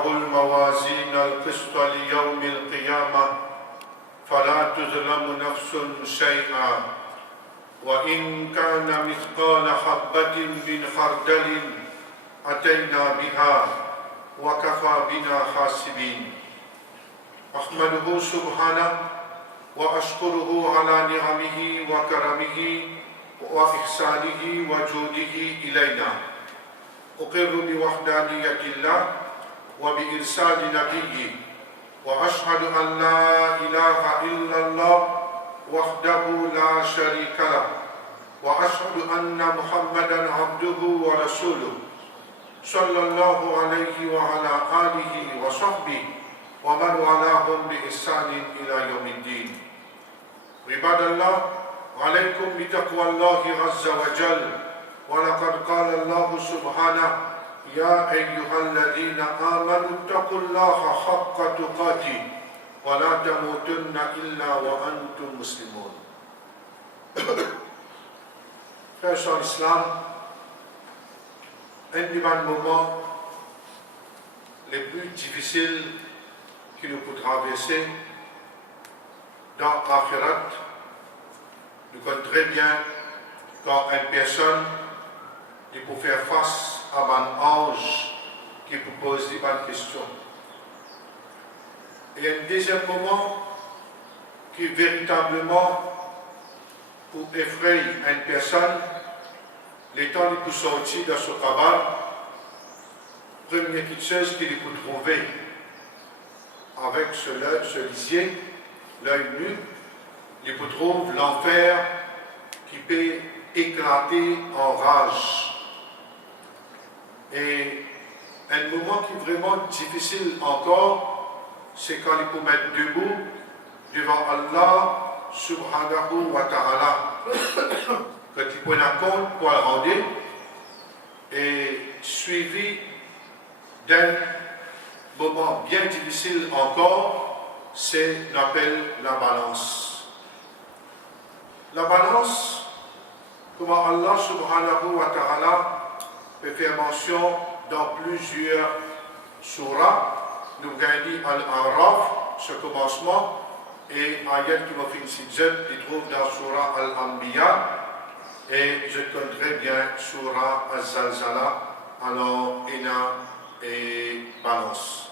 وتضع الموازين القسط ليوم القيامة فلا تظلم نفس شيئا وإن كان مثقال حبة من خردل أتينا بها وكفى بنا حاسبين. أحمده سبحانه وأشكره على نعمه وكرمه وإحسانه وجوده إلينا. أقر بوحدانية الله وبإرسال نبيه وأشهد أن لا إله إلا الله وحده لا شريك له وأشهد أن محمدا عبده ورسوله صلى الله عليه وعلى آله وصحبه ومن والاهم بإحسان إلى يوم الدين. عباد الله، عليكم بتقوى الله عز وجل. ولقد قال الله سبحانه: يا أيها الذين آمنوا اتقوا الله حق تقاته ولا تموتن إلا وأنتم مسلمون. Frères en islam, un des moments les plus difficiles qui nous peut traverser dans l'Akhirat, nous connaissons très bien quand une personne peut faire face à un ange qui peut poser des bonnes questions. Et un deuxième moment qui véritablement pour effrayer une personne, les temps il peut sortir de ce cabal, première chose qu'il peut trouver avec ce lisier, l'œil nu, il peut trouver l'enfer qui peut éclater en rage. Et un moment qui est vraiment difficile encore, c'est quand il peut mettre debout devant Allah subhanahu wa ta'ala, quand il prend un compte pour le rendre, et suivi d'un moment bien difficile encore, c'est l'appel la balance. La balance, comment Allah subhanahu wa ta'ala peut faire mention dans plusieurs surahs. Nous gagnons Al-Araf, ce commencement, et ayat qui m'a fait une sixième, il trouve dans surah Al-Anbiya, et je connais très bien surah Al-Zalzala, alors Ina et Balance.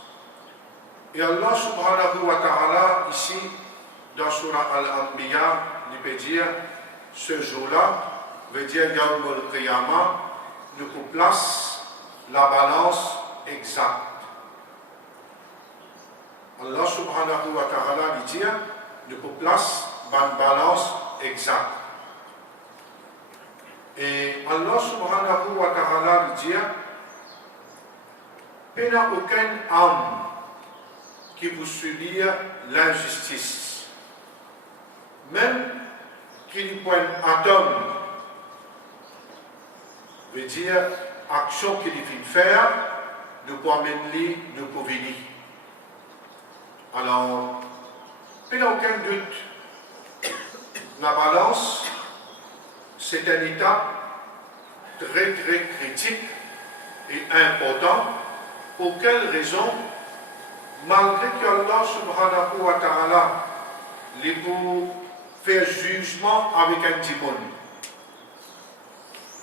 Et Allah subhanahu wa ta'ala, ici, dans surah Al-Anbiya, il peut dire, ce jour-là, veut dire Yawm al-Qiyamah, nous place la balance exacte. Allah subhanahu wa ta'ala dit, nous place la balance exacte. Et Allah subhanahu wa ta'ala dit, il n'y a aucune âme qui peut subir l'injustice. Même qu'il y ait un atome, veut dire action qu'il vient faire, nous pouvons mener, nous pouvons venir. Alors, il n'y a aucun doute, la balance, c'est un état très très critique et important. Pour quelle raison? Malgré que Allah subhanahu wa ta'ala les pour faire jugement avec un démon,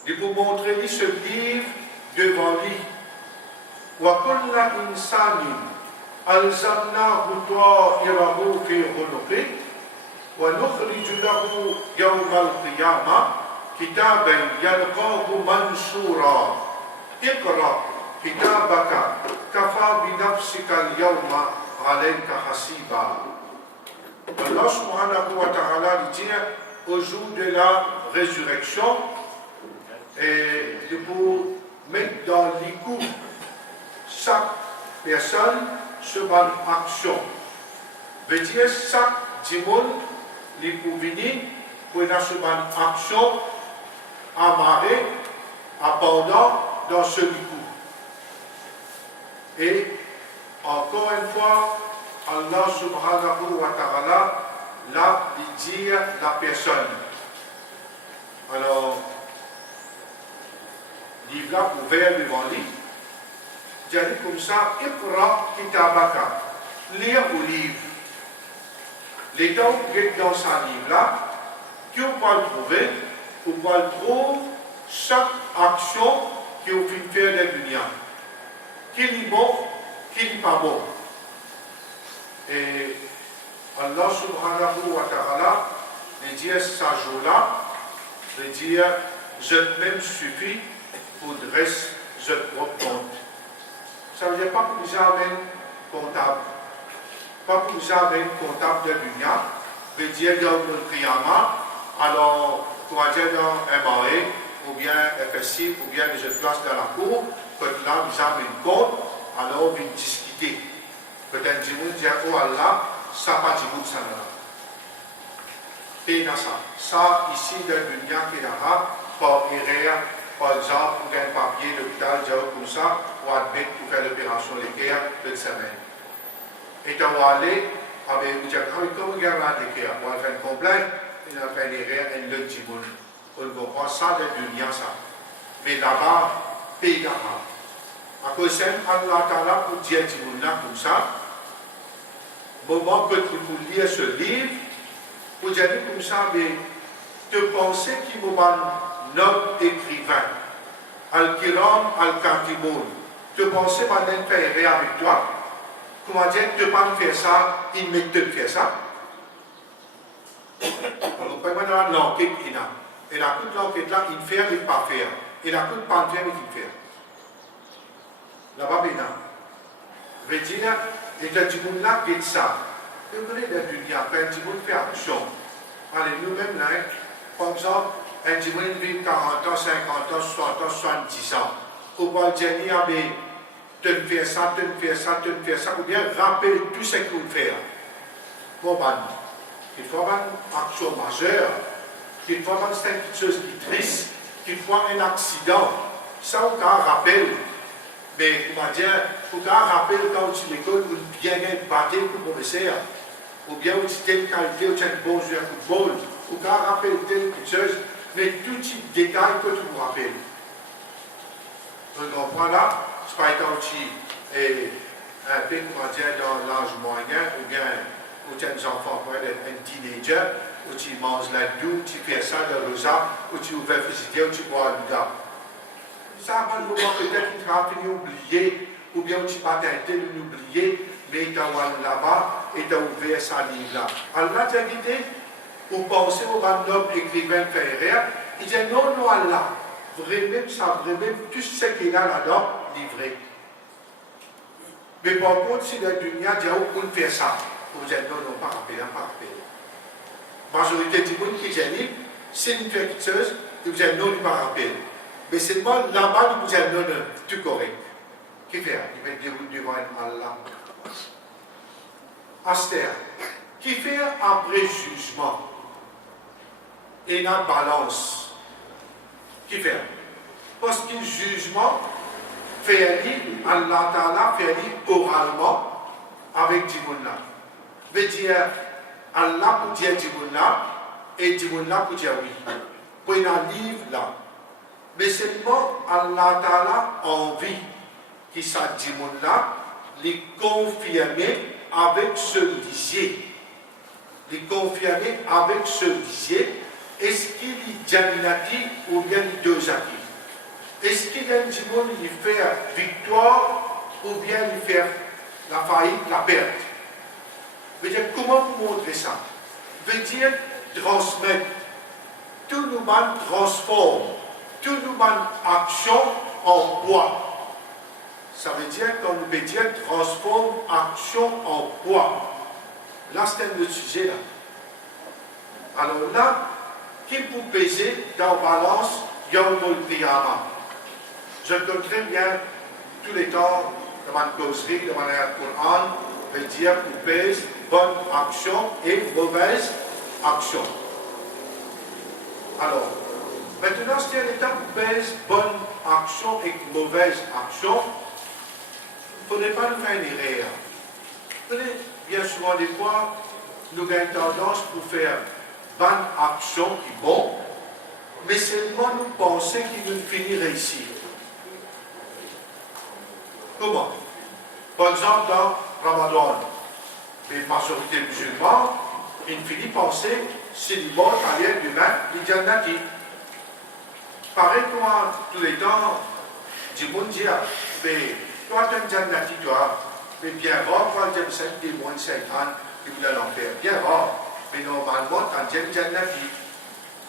il pour montrer ce livre devant lui. Wa kulla insani alzamnahu ta'irahu fi unuqi wa nukhriju lahu yawm al-qiyamah kitaban yalqahu manshura. Iqra kitabaka kafa bi nafsika al-yawma alayka hasiba. Allah subhanahu wa ta'ala dit au jour de la résurrection, et pour mettre dans l'écoute chaque personne sur une action. Veut dire chaque démon les pour venir pour une action amarrée, abondant dans ce écoute. Et encore une fois, Allah subhanahu wa ta'ala l'a dit la personne. Alors, livre ouvert devant lui, j'ai dit comme ça, Iqra kitabaka, lire au livre. Les temps dans ce livre-là, qui on peut le trouver, on peut le trouver chaque action qui on fait faire de la dunya. Qui est bon, qui n'est pas bon. Et Allah subhanahu wa ta'ala, il dit ce jour-là, il dit, je même suffit pour dresser je propre compte. Ça veut dire pas que nous amène comptable. Pas que nous amène comptable de l'Union. Veut dire dans le Qiyamah, alors, pour dire dans MRE, ou bien FSI, ou bien les autres places dans la cour, que là, nous amène compte, alors on vient discuter. Peut-être que nous disons, oh Allah, ça pas du tout ça là. Et dans ça. Ça, ici, dans l'Union qui est là, par erreur, par exemple, pour un papier, l'hôpital, comme ça, pour admettre pour faire l'opération l'équerre de semaine. Et quand on va aller, on va dire, comme on regarde l'équerre, on va faire une complainte, on va faire l'erreur, et le timoun. On comprend ça de l'Union, ça. Mais là-bas, pays d'Arab. À cause de Allah Ta'ala, pour dire timoun là, comme ça, moment que tu peux lire ce livre, pour dire comme ça, mais te penser qu'il y a un homme écrivain, Al-Kiram, Al-Kantimoun, te penser que tu faire avec toi, comment dire, tu ne peux pas faire ça, il me te faire ça. Alors, pas maintenant l'enquête, il a. Et la toute l'enquête là, il fait, il ne pas faire. Et la toute pas faire, il fait. Là-bas, il a. Veut dire, et le Timoun là, il ça. Vous connaissez la dunya, quand un Timoun fait action. Allez, nous-mêmes là, par exemple, un Timoun vit 40 ans, 50 ans, 60 ans, 70 ans. Au bas de Jenny, tu me fais ça, tu me fais ça, tu me fais ça, ou bien rappelle tout ce qu'il faut faire. Bon, il faut avoir une action majeure, il faut avoir quelque chose qui est triste, qu'il faut un accident. Ça, on rappelle. Mais, comment dire, il faut rappeler quand tu l'école, pour bien battre pour mauvais faire. Ou bien, tu as telle qualité, ou tu as un bon joueur de football. Il faut rappeler telle chose, mais tout petit détail que tu vous rappelles. Donc, on prend là, c'est pas étant un peu, comment dire, dans l'âge moyen, ou bien, où tu as des enfants, un teenager, où tu manges la doux, tu fais ça dans le rosa, où tu ouvres le frigidaire, où tu bois le gars. Ça va le moment peut-être qu'il va finir oublié, ou bien tu vas t'arrêter de l'oublier, mais tu vas là-bas et tu as ouvert sa livre là. Allah t'a guidé, ou pensez au homme écrivain ferrière, il dit non, non, Allah, vraiment, ça vraiment, tout ce qu'il y a là-dedans, livré. Mais par contre, si la dunya dit on peut faire ça, vous dites non, non, pas rappeler, pas rappeler. La majorité du monde qui dit, si une fait quelque chose, vous dites non, il ne pas rappeler. Mais c'est moi là-bas qui vous dit non, non, tout correct. Qui fait? Il met devant Allah. Aster. Qui fait après jugement? Et la balance. Qui fait? Parce que le jugement fait Allah Ta'ala fait oralement avec Dimouna. Veut dire Allah pour dire Dimouna et Dimouna pour dire oui. Pour un livre là. Mais seulement Allah Ta'ala a envie que ça Dimouna les confirmer avec ce lisier. Les confirmer avec ce lisier. Est-ce qu'il est Jannati ou bien les deux acquis? Est-ce qu'il y a un Dimoun qui fait victoire ou bien il fait la faillite, la perte? Veut dire, comment vous montrer ça? Veut dire transmettre. Tout nous transforme. Tout nous action en poids. Ça veut dire qu'on veut dire transforme action en poids. Là, c'est le sujet là. Alors là, qui peut peser dans la balance Yawmul Qiyamah? Je donne très bien tous les temps de ma causerie, de ma Coran, veut dire qu'on pèse bonne action et mauvaise action. Alors, maintenant, si un État pèse bonne action et mauvaise action, il ne faudrait pas nous faire une erreur. Vous savez, bien souvent, des fois, nous avons tendance pour faire bonne action qui est bon, mais seulement nous penser qu'il nous finit réussir. Comment? Par exemple, dans Ramadan, les majorités musulmanes, ils finissent penser c'est le bon carrière du même, les Jannati. Pareil, toi, tous les temps, du monde dit, mais toi, tu es un Jannati, toi, mais bien rare, toi, tu es des moins de 5 ans, qui vous allez l'enfer. Bien rare, mais normalement, tu es un Jannati.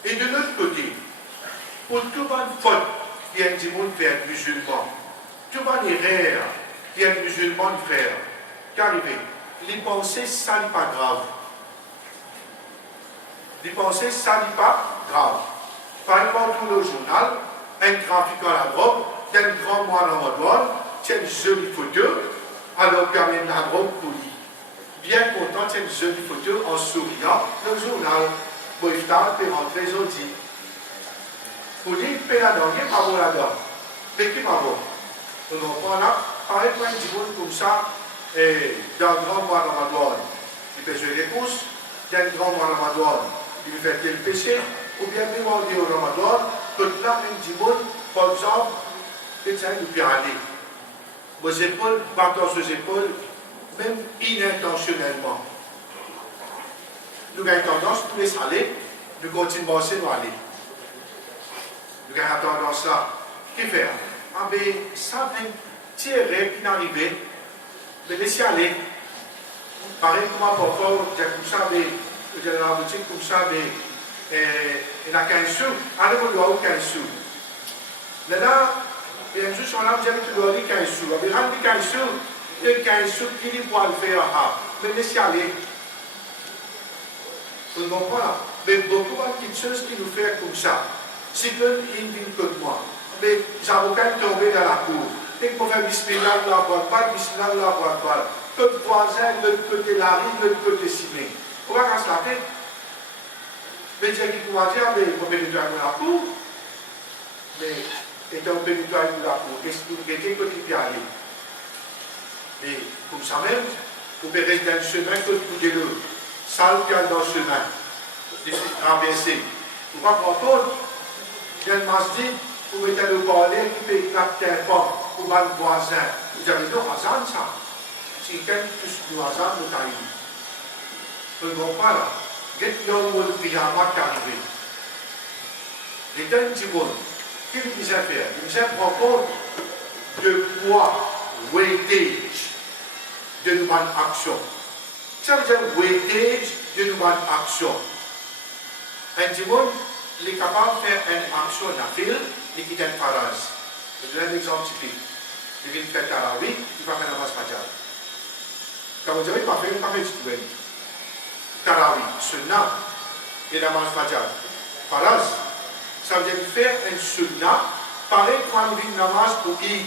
Et de l'autre côté, pour tout le monde faute, qui est du monde faire musulman, tout le monde erreur, qui est musulman faire, qu'arriver, les pensées, ça n'est pas grave. Les pensées, ça n'est pas grave. Par exemple, dans le journal, un trafiquant à la drogue, il y a un grand mois en Ramadan, il y a une jolie photo, alors qu'il y a la drogue pour lui. Bien content, il y a une jolie photo en souriant, le journal, pour iftar, peut rentrer aujourd'hui. Pour dire, il peut la donner, pas bon là-dedans. Mais qui m'a bon? On comprend là, par exemple, un monde comme ça, dans le grand mois en Ramadan, il peut jouer les courses, il y a un grand mois en Ramadan, il fait tel péché, ou bien même on dit au Ramadan, tout là, même du monde, par exemple, peut-être ça nous peut aller. Vos épaules, battant sur les épaules, même inintentionnellement. Nous avons tendance à nous laisser aller, nous continuons à nous aller. Nous avons tendance là. Qu'est-ce qu'il fait? Ah ben, ça vient tirer, puis n'arriver, mais laisser aller. Pareil, comme parfois, j'ai comme ça, mais j'ai dans la boutique comme ça, mais il y a 15 sous. Allez, vous doit 15 sous. Maintenant, il y a un jour sur là, vous avez toujours 15 sous. Mais rendu 15 sous, il y a 15 sous qui dit pour le faire. Mais laissez aller. Vous comprenez? Mais beaucoup de petites choses qui nous font comme ça. C'est qu'ils viennent comme moi. Mais les avocats tombent dans la cour. Dès qu'on fait bismillah, la boîte balle, bismillah, la boîte balle. L'autre voisin, l'autre côté la rive, l'autre côté Simé. On va casser la tête. Mais Dieu qui pourra dire, mais il faut pénétrer dans la cour. Mais étant pénétré dans la cour, qu'est-ce que vous mettez côté qui aller? Et comme ça même, vous pouvez rester dans le chemin que vous dites le sale qui est dans le chemin. Traverser. Vous ne pouvez pas prendre il y a une masjid, vous mettez le parler qui peut éclater un pas pour votre voisin. Vous avez dit, Hazan ça. Si quelqu'un touche le Hazan, vous avez dit. Vous ne comprenez pas là. Qu'est-ce qu'il y a au pyjama qui arrive? Les deux petits mots, qu'est-ce qu'ils disent faire? Ils disent prendre compte de poids, weightage de nos actions. Ça veut dire weightage de nos actions. Un petit mot, il est capable de faire une action dans la file, il quitte une phrase. Je vous donne un exemple typique. Il vient faire Tarawih, il va faire la namaz Fajr. Quand vous avez pas fait, il va faire du Tarawih, Sunnah et la namaz Fajr. Phrase, ça veut dire faire un Sunnah, pareil quand il vient une namaz pour Eid,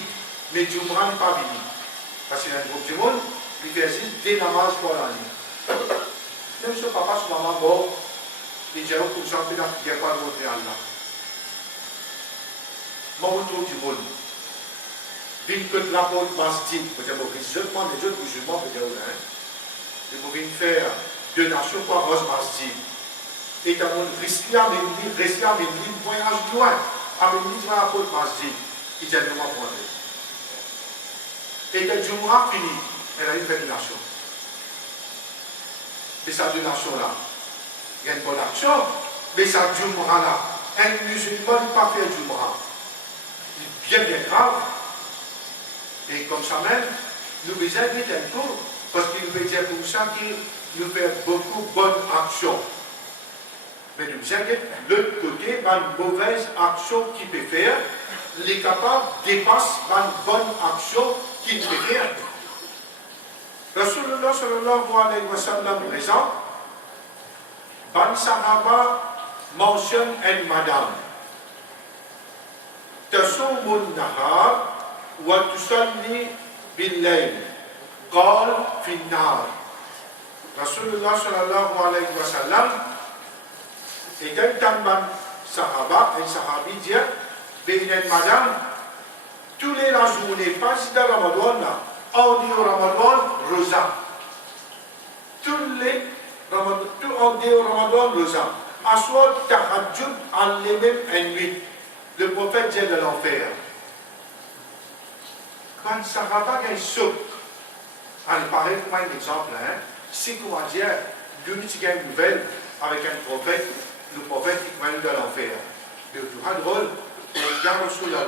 mais du Jum'ah n'est pas venu. Parce qu'il y a un groupe du monde, il fait juste des namaz pour l'année. Même si papa, son maman mort, il dit comme ça, il n'y a pas de monter à Allah. Mon retour du monde. Vine que la porte masjid, peut-être que je demande les autres musulmans, peut-être, ils vont venir faire 2 nations pour Rose masjid. Et dans mon risque là, mais il voyage loin. À mes livres à la porte masjid, il dit nous m'en prendre. Et quand Jum'ah fini, elle a une belle nation. Et sa 2 nations là. Il y a une bonne action, mais ça Jum'ah là, un musulman ne peut pas faire Jum'ah. C'est bien grave. Et comme ça même, nous besoin d'être un coup, parce qu'il nous veut dire comme ça qu'il nous fait beaucoup de bonnes actions. Mais nous besoin d'être de l'autre côté, une mauvaise action qu'il peut faire, les capables dépassent une bonne action qu'il peut faire. Rasulullah sallallahu alayhi wa sallam présent, Ban Sahaba mentionne une madame. تصوم النهار وتصلي بالليل قال في النار. Rasulullah sallallahu alayhi wa sallam était un sahaba, un sahabi dit, une madame, tous les journées, pas si dans Ramadan, on dit au Ramadan, rosa. On dit au Ramadan, rosa. Aswad tahajjud en les mêmes nuit. Le prophète dit de l'enfer. quand ça va pas gagner saut. Alors, pareil pour un exemple, si comment dire, l'une qui gagne une nouvelle avec un prophète, le prophète qui va nous dans l'enfer. Le plus grand drôle, il y a reçu là,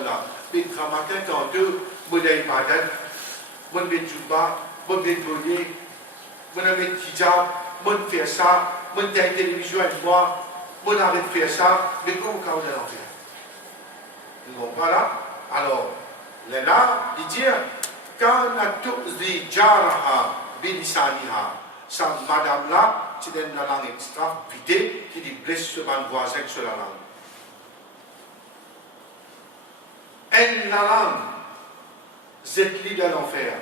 mais dramatique quand deux, mon ibadat, mon medjouba, mon medjouba, mon hijab, mon faire ça, mon télévision avec moi, mon arrêt de faire ça, mais comment on va dans l'enfer? Bon, voilà. Alors, là, il dit, quand on a tout dit, jaraha, bilisaniha, ça, madame-là, c'est une langue extra, vidée, qui dit, blesse ce voisin sur la langue. Elle la langue, cette lit de l'enfer,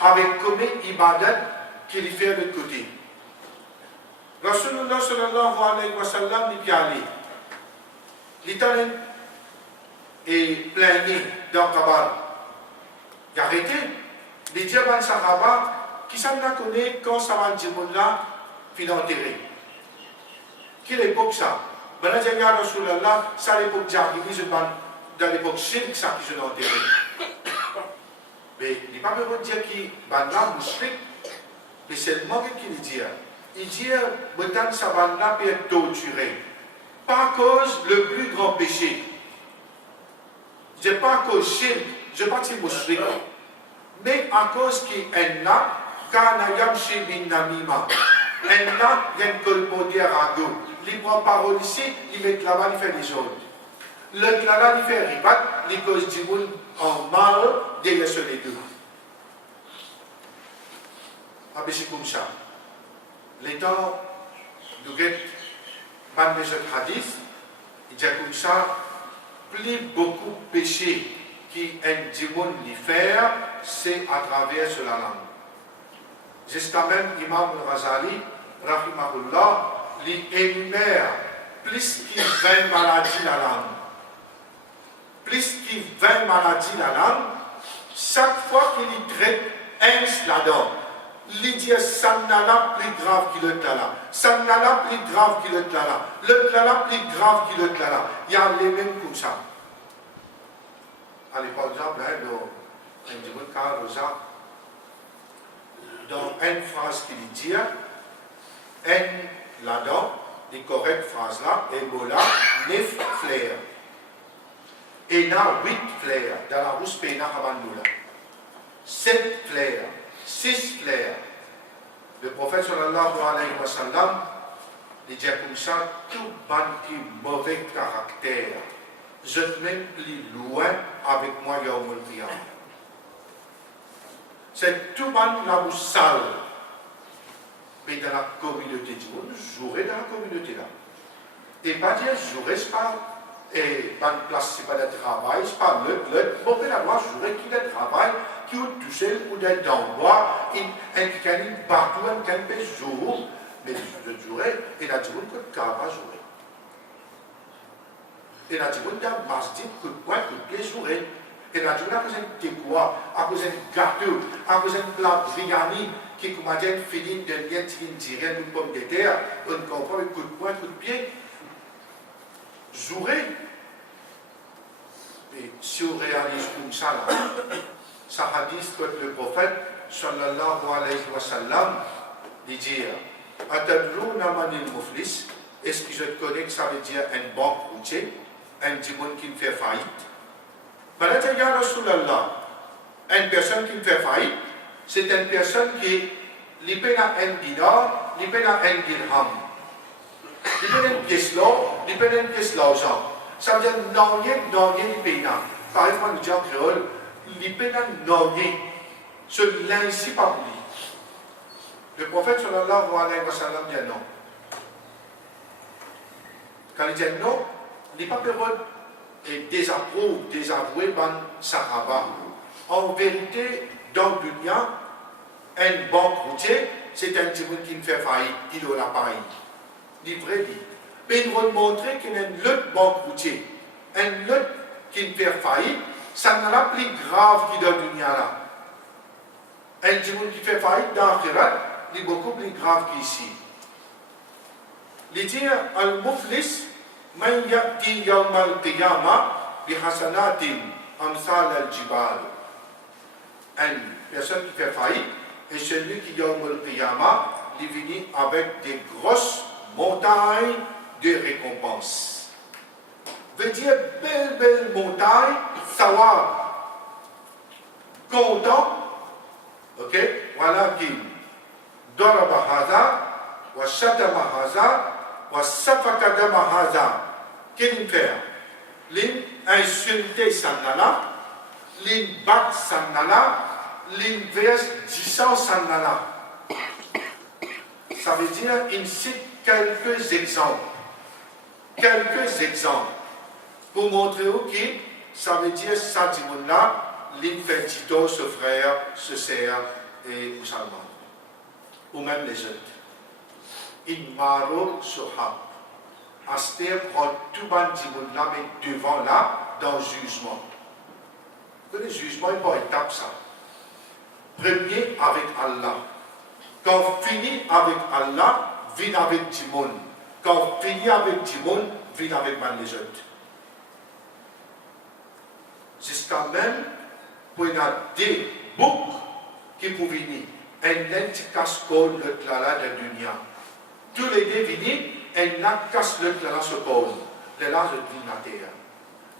avec comme ibadat qui lui fait de côté. Rasulullah sallallahu alayhi wa sallam dit bien allé. L'Italien est plaigné dans Kabar. Il a arrêté. Les diables Sahaba, qui s'en a connu quand ça va dire là, puis enterré. Quelle époque ça? Ben là, Rasulullah, ça l'époque jahili, dans l'époque shirk, ça qui se l'ont enterré. Mais il n'est pas besoin de dire qu'il va là, musulman, mais c'est le mauvais qui le dit. Il dit, que ça va là peut être torturé. Pas à cause le plus grand péché. Je ne pas à cause shirk, je ne pas dire musulman, mais à cause qu'il est là, quand il y a un shibin namima, il y a un colpoté à rago. Il prend parole ici, il met là-bas, il fait des choses. Le là, il fait ribat, il cause du monde en mal, derrière sur les deux. Ah, ben c'est comme ça. L'état du guet, ban mes hadith, il dit comme ça, plus beaucoup de péchés qui un démon lui faire, c'est à travers la langue. Jusqu'à même Imam al-Ghazali, rahimahullah, lui énumère plus qu'il 20 maladies la langue. Plus qu'il 20 maladies la langue, chaque fois qu'il y traite un là-dedans, il dit ça n'a pas plus grave que le là. Ça n'a pas plus grave que le là. Le là plus grave que le là. Il y a les mêmes comme ça. Allez, par exemple, dans une phrase qu'il dit, là-dedans, les correctes phrases là, Ebola, 9 flares. Et il y a 8 flares dans la rousse péna Habandoula. 7 flares, 6 flares. Le prophète sallallahu alayhi wa sallam, il dit comme ça, tout banti mauvais caractère. Je ne même plus loin avec moi, Yawmul Qiyamah. C'est tout ban la bouche sale. Mais dans la communauté du monde, jouer dans la communauté là. Et pas dire jouer, c'est pas. Et pas de place, c'est pas de travail, c'est pas le. Bon, mais la loi jouer qui est de travail, qui est tout seul ou d'être d'envoi, qui a une partout, qui a un jour, mais le jouer, et la journée que tu vas jouer. Et la journée, tu as masjid, que tu peux jouer. Et la journée, à cause d'un tekoua, à cause d'un gâteau, à cause d'un plat biryani, qui commence à finir d'un bien tiré une pomme de terre, on comprend un coup de poing, un coup de pied. Jouer. Et si on réalise comme ça, là, ça hadith que le prophète, sallallahu alayhi wa sallam, dit Atadrouna manil muflis, est-ce que je te connais que ça veut dire un banque routier, un dimon qui me fait faillite? Maintenant, il y a Rasulallah, une personne qui me fait faillite, c'est une personne qui lui paie un dinar, lui paie un dirham. Il peut une pièce l'or, il peut une pièce l'argent. Ça veut dire non, il paye. Par exemple, nous disons en créole, il paye non, celui-là ici, pas pour lui. Le prophète sallallahu alayhi wa sallam dit non. Quand il dit non, il n'est pas période et désapprouve, désavoué par Sahaba. En vérité, dans le dunya, un banque routier, c'est un type qui ne fait faillite, il a l'appareil. Il vrai dit. Mais il veut montrer qu'il y a une lutte banque routier. Une lutte qui ne fait faillite, ça n'a pas plus grave que dans le dunya là. Un type qui fait faillite dans l'akhirat, il est beaucoup plus grave qu'ici. Il dit al-muflis man ya'ti yawm al-qiyamah bi hasanatin amsal al-jibal. une personne qui fait faillite, et celui qui Yawm al-Qiyamah, il vient avec des grosses montagnes de récompenses. Veut dire, belle montagne, savoir, content, ok, voilà qui, Daraba Haza, wa Shatama Haza, wa Safakadama Haza, qu'est-ce faire? L'in insulté Sanala, l'in bat Sanala, l'in verse 10 Sanala. Ça veut dire, il cite quelques exemples. Quelques exemples. Pour montrer que ça veut dire, ça dit là, l'in fait Tito, ce frère, ce sœur et musulman. Ou même les autres. Il maro soha. Aster prend tout ban dit là, mais devant là, dans le jugement. Le jugement est pas étape ça. Premier avec Allah. Quand on finit avec Allah, vient avec Timon. Quand on finit avec Timon, vient avec les autres. Jusqu'à même, pour y a des boucs qui peuvent venir. Un lent casse le tlala de dunya. Tous les deux viennent, un n'a casse le tlala se pose. Les là, je dis la terre.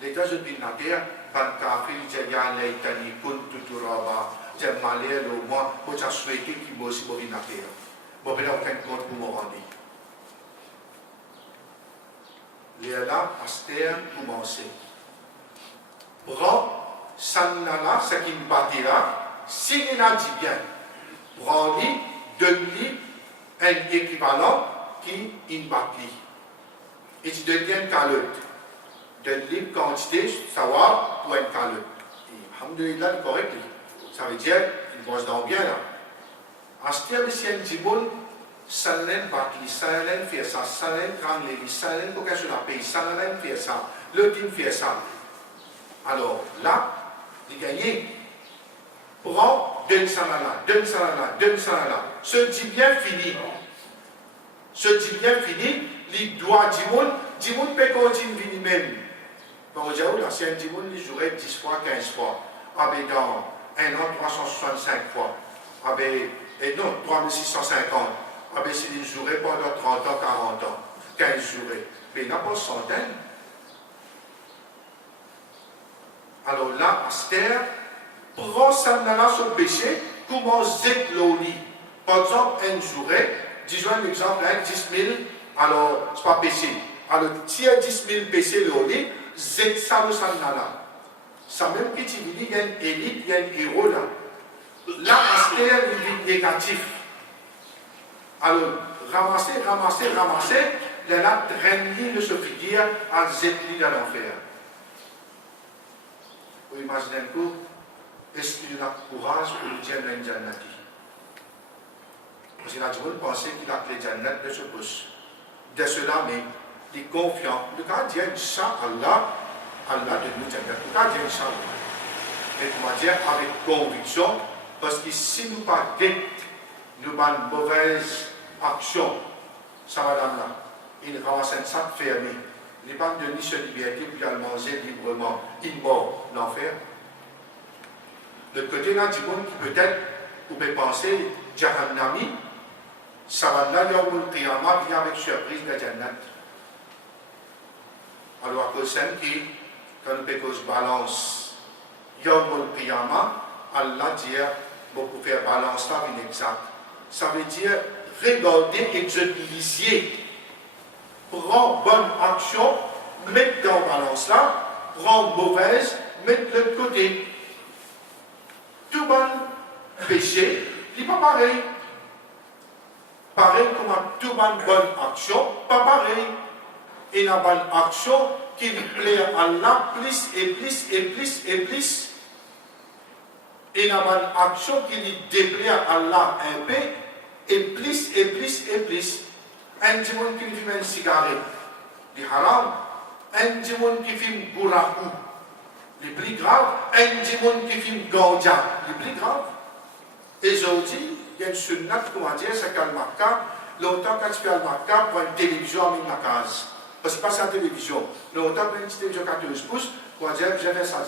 Les gens, je dis la terre, ban kafir, j'ai ya leitani, kun tuturaba. J'ai malé le mois pour j'ai souhaité qu'il me aussi pour venir à terre. Bon, ben, aucun compte pour me rendre. Les là, Aster, commencer. Prends, Sanala, ce qui me bâtira, s'il a dit bien, prends-lui, donne-lui un équivalent qui il bâtit. Et tu deviens calotte. Donne-lui quantité, savoir, pour une calotte. Alhamdulillah, correct. Ça veut dire qu'il mange dans bien là. Acheter le sien Djiboul, Salen Bakli, Salen fait ça, Salen Kranlevi, Salen Boka sur la pays, Salen fait ça, le team fait ça. Alors là, il gagne. Prends, donne ça là, donne ça là, donne ça là. Ce dit bien fini. Ce dit bien fini, il doit Djiboul peut continuer même. Bon, aujourd'hui, l'ancien Djiboul, il jouerait 10 fois, 15 fois. Ah, mais dans un an, 365 fois. Ah ben, et non, 3650. Ah ben, s'il jouerait pendant 30 ans, 40 ans, 15 jouerait. Mais il n'a pas centaine. Alors là, Aster, prend ça là sur le péché, commence zek l'oli. Par exemple, un jouerait, disons un exemple, 10 000, alors, c'est pas péché. Alors, tiens 10 000 péché l'oli, zek ça le là. Ça même que tu dis, il y a une élite, il y a un héros là. Là, Aster, il est négatif. Alors, ramasser, il a traîné de se figure à Zetli dans l'enfer. Vous imaginez un peu, est-ce qu'il a courage pour le dire dans une Jannati? Parce qu'il a du monde penser qu'il a les Jannat de ce poste. De cela, mais il est confiant. Le cas dit, Inch'Allah, Allah de nous Jannat. Le cas dit, Inch'Allah. Mais comment dire, avec conviction, parce que si nous pas guette, nous avons une mauvaise action, ça va là, il ramasse un sac fermé. Il n'est pas de ni se liberté pour aller manger librement. Il mort l'enfer. Le côté là du monde qui peut-être, vous pouvez penser, Jahannami, ça va là, Yawm al-Qiyamah vient avec surprise de Jannat. Alors, à cause de qui, quand nous faisons balance, Yawm al-Qiyamah, Allah dit, beaucoup faire balance là, inexact. Ça veut dire, regardez et exotiliser. Prends bonne action, mettre dans balance là, prends mauvaise, mettre de l'autre côté. Tout bon péché, il n'est pas pareil. Pareil comme tout bonne action, pas pareil. Et la bonne action qui plaît à Allah plus et plus et plus et plus. Et la bonne action qui lui déplaît à Allah un peu et plus et plus et plus. Un dimon qui fume une cigarette, c'est haram. Un dimon qui fume gourakou, c'est plus grave. Un dimon qui fume ganja, c'est plus grave. Et aujourd'hui, il y a une sunnat, comment dire, c'est qu'à Makka, longtemps quand tu fais à Makka, pour une télévision à la case. Parce que pas la télévision. Longtemps pour une petite télévision 14 pouces, comment dire, j'ai fait ça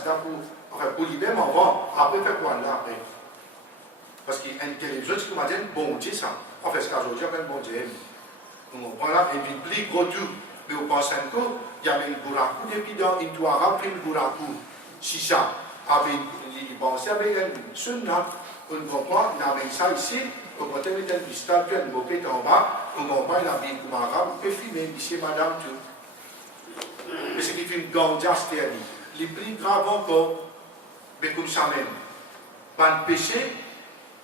pour libérer mon vent. Après, faire quoi là après? Parce qu'il y a une télévision qui m'a dit, bon Dieu, ça. En fait, ce qu'aujourd'hui, on appelle bon Dieu. Donc, voilà, et puis, plus gros tout. Mais au passant, il y avait une bourakou, et puis dans une touara, puis une bourakou. Chicha, avec une pensée, avec une sunna. On comprend, il y avait ça ici. On peut mettre un pistal, puis un mopette en bas. On comprend, il y a bien comme arabe. On peut filmer, monsieur, madame, tout. Mais ce qui fait une ganja, c'est-à-dire, les plus graves encore, mais comme ça même. Pas de péché,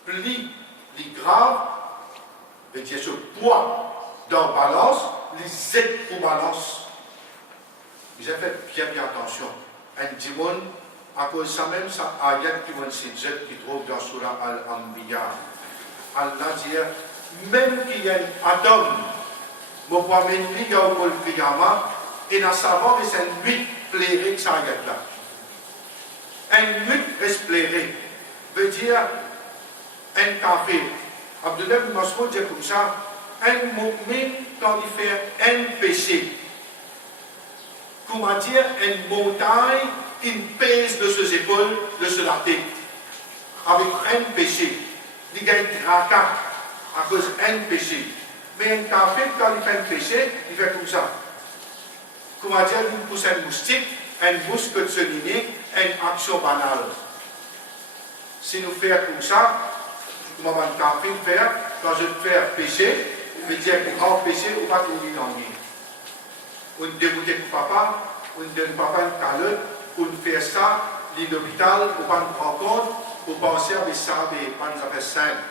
plus les graves, veut dire ce poids dans la balance, les aides pour balance. Vous avez fait bien attention. Un démon, à cause de ça même, ça ayat qui vont se dire qui trouve dans Surah Al-Anbiya. Allah dit, même qu'il y a un atome, mon premier liga ou le figama, et dans sa voix, c'est un 8 plairé que ça ayat là. Un 8 reste plairé, veut dire un café. Abdullah ibn Mas'ud dit comme ça, un mu'min quand il fait un péché, comment dire, une montagne qui pèse de ses épaules, de sur la tête, avec un péché. Il y a un tracas à cause d'un péché. Mais un café, quand il fait un péché, il fait comme ça. Comment dire, il pousse un moustique, un mousque de souligner, une action banale. Si nous faisons comme ça, comment un café faire, quand je fais un péché, je dis un grand péché, on va tout lui languer. On débouter pour papa, on donne papa une calotte, on fait ça, l'hôpital, on va nous prendre compte, on penser à ça, mais on nous fait simple.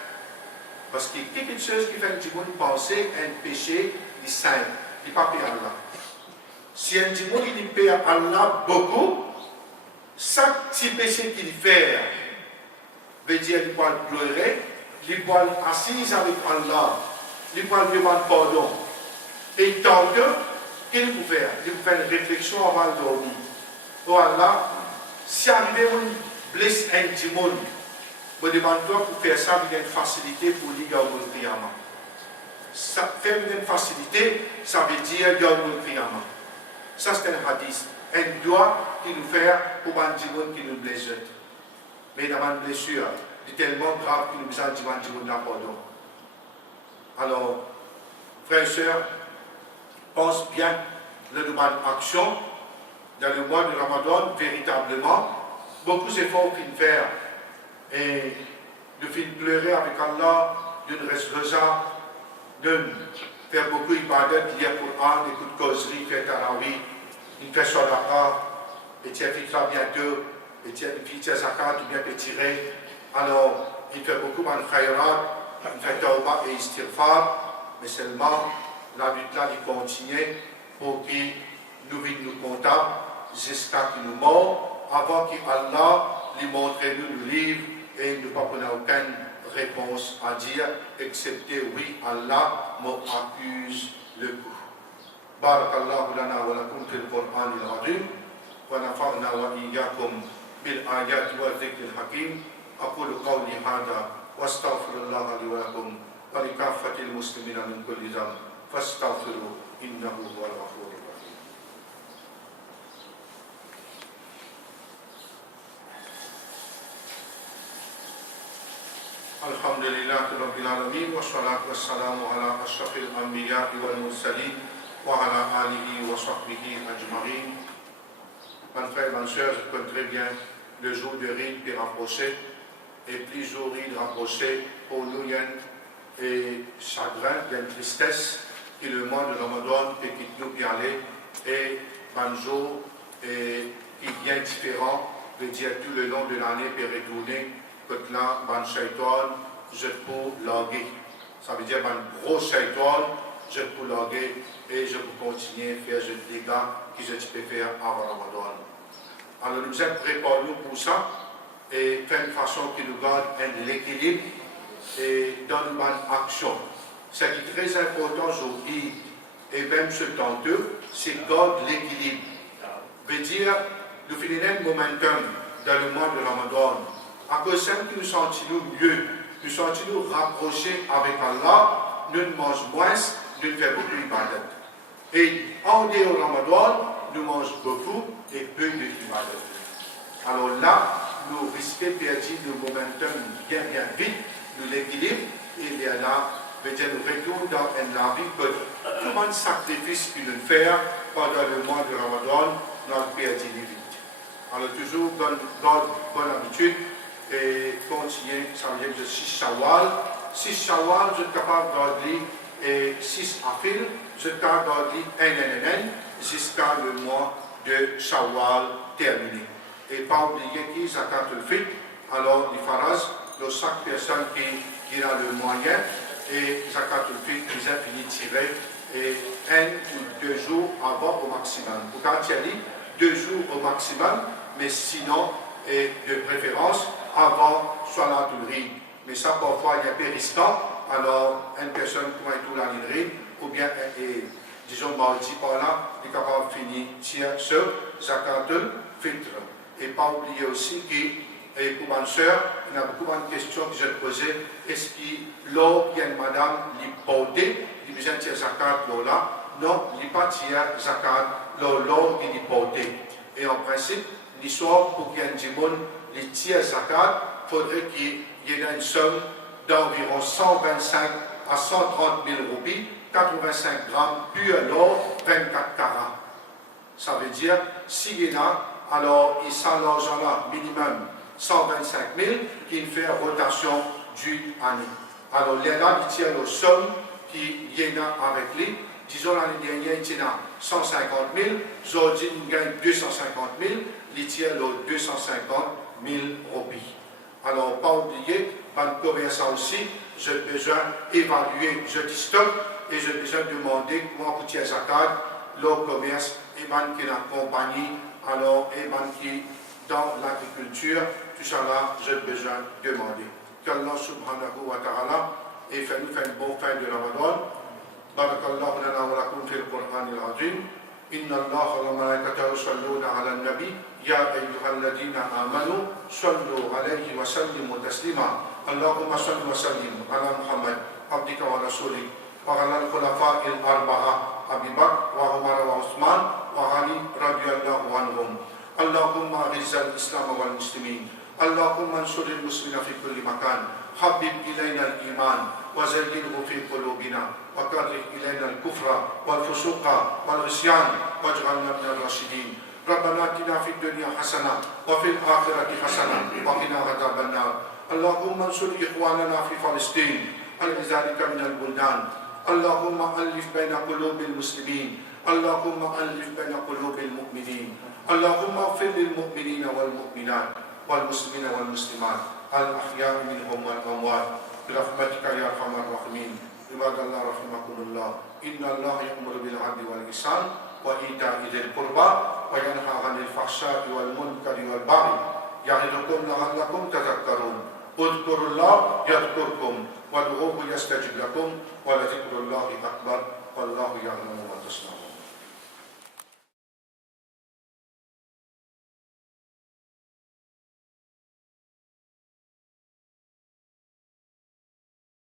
Parce qu'il y a quelque chose qui fait un petit monde penser à un péché, il est simple, il n'est pas pire Allah. Si un petit monde il perd Allah beaucoup, chaque petit péché qu'il fait, veut dire qu'il va pleurer, il va assis avec Allah, il va demander pardon. Et tant que, qu'est-ce qu'il faut faire? Il faut faire une réflexion avant de dormir. Oh Allah, si arrivé on blesse un petit monde, je demande-toi pour faire ça avec une facilité pour l'Iga ou le Kriyama. Faire une facilité, ça veut dire Yaumul Kriyama. Ça c'est un hadith. Un doigt qui nous fait pour un petit monde qui nous blesse. Mais dans une blessure, c'est tellement grave qu'il nous besoin de petit monde pardon. Alors, frères et sœurs, pense bien le demande action dans le mois de Ramadan, véritablement, beaucoup d'efforts qu'il faire et de pleurer avec Allah, de reza, de faire beaucoup d'ibadat, lire Coran, écouter causerie, faire tarawih, une fait sadaqa, et tu as fait ça bientôt, et tu as fait zakat, ou bien tirer. Alors, il fait beaucoup de khayrat, il fait tawbah et istighfar, mais seulement la lutte là, il continue pour qu'il nous vide nous comptables jusqu'à qu'il nous mort, avant qu'Allah lui montre nous le livre et nous n'avons aucune réponse à dire, excepté oui, Allah m'accuse le coup. Barakallahu lana wa lakum fil Qur'an al-azim wa nafa'na wa iyyakum bil ayati wa dhikril hakim. أقول قولي هذا واستغفر الله لي ولكم ولكافة المسلمين من كل ذنب فاستغفروا إنه هو الغفور الرحيم. الحمد لله رب العالمين والصلاة والسلام على أشرف الأنبياء والمرسلين وعلى آله وصحبه أجمعين. Mon frère, ma soeur, je connais très bien le jour de Eid qui est rapproché. Et plus jours Eid rapproché pour nous, il y a un chagrin, il y a une tristesse que le mois de Ramadan peut quitter nous y aller. Et un jour qui est bien différent, veut dire tout le long de l'année peut retourner, que là, un shaitan, je peux laguer. Ça veut dire un gros shaitan, je peux laguer et je peux continuer à faire des dégâts que je peux faire avant Ramadan. Alors nous sommes préparés pour ça. Et faire une façon qui nous garde l'équilibre et dans une bonne action. Ce qui est très important aujourd'hui, et même ce temps c'est garder l'équilibre. Veut dire, nous finissons un momentum dans le mois de Ramadan. À cause de que nous sentons mieux, nous sentons rapprochés avec Allah, nous mangeons moins, nous faisons beaucoup d'ibadat. Et en dehors du Ramadan, nous mangeons beaucoup et peu d'ibadat. Alors là, nous risquons de perdre le momentum bien vite l'équilibre, il y a là, le retour dans la vie que tout un sacrifice qu'il veut faire pendant le mois de Ramadan dans le pays de alors toujours bonne habitude et continuer, ça veut dire de 6 Shawwal. 6 Shawwal, je suis capable d'ordre et 6 Afil, je suis capable d'ordre un jusqu'à le mois de Shawwal terminé. Et pas oublier qui zakat al-fitr, alors les faraz, chaque personne qui a le moyen, et zakat al-fitr, ils ont fini de tirer, et 1 ou 2 jours avant au maximum. Pour quand il y a dit 2 jours au maximum, mais sinon, et de préférence, avant Salat al-Rid. Mais ça, parfois, il est un peu risquant. Alors, une personne qui va tout la ligne, ou bien, disons, mardi par là, est capable de finir ce zakat al-fitr. Et pas oublier aussi que, pour ma soeur, il y a beaucoup de questions que je posais. Est-ce que l'eau, il y a une madame, qui portée, qui besoin de zakat là? Non, il n'y a pas de zakat, l'eau qui est portée. Et en principe, l'histoire, pour qu'il y ait un monde, les tiers zakat, il faudrait qu'il y ait une somme d'environ 125 à 130 000 roupies, 85 grammes, pur l'or, 24 carats. Ça veut dire, s'il y en a, alors il sent l'argent-là, minimum 125 000, qui fait rotation d'une année. Alors, il y a là, il tient la somme qui y en a avec lui. Disons l'année dernière, il tient 150 000, aujourd'hui, il gagne 250 000, il tient 250 000 roupies. Alors, pas oublier, dans le commerce aussi, j'ai besoin d'évaluer, je dis stock, et j'ai besoin de demander comment coûte les zakat, le commerce, et man qui est en compagnie, alors, et man qui dans l'agriculture, tout ça là, j'ai besoin de demander. Qu'Allah subhanahu wa ta'ala, et fait nous faire une bonne fin de Ramadan. Barakallahu lana wa lakum fil Qur'an al-Azim. Inna Allah wa malaikatahu yusalluna ala an-nabi. Ya ayyuhalladhina amanu sallu alayhi wa sallimu taslima. Allahumma salli wa sallim ala Muhammad abdika wa rasulik wa ala al-khulafa al-arba'a Abi Bakr wa Umar wa Uthman wa Ali radiyallahu anhum. Allahumma a'izz al-islam wal muslimin. Allahumma ansur al-muslimina fi kulli makan. Habib ilayna al-iman وزينه في قلوبنا وكره إلينا الكفر والفسوق والعصيان واجعلنا من الراشدين ربنا آتنا في الدنيا حسنة وفي الآخرة حسنة وقنا عذاب النار اللهم انصر إخواننا في فلسطين ذلك من البلدان اللهم ألف بين قلوب المسلمين اللهم ألف بين قلوب المؤمنين اللهم اغفر للمؤمنين والمؤمنات والمسلمين والمسلمات الأحياء منهم والأموات برحمتك يا أرحم الراحمين عباد الله رحمكم الله إن الله يأمر بالعدل والإحسان وإيتاء ذي القربى وينهى عن الفحشاء والمنكر والبغي يعظكم لعلكم تذكرون اذكروا الله يذكركم وادعوه يستجب لكم ولذكر الله أكبر والله يعلم ما تصنعون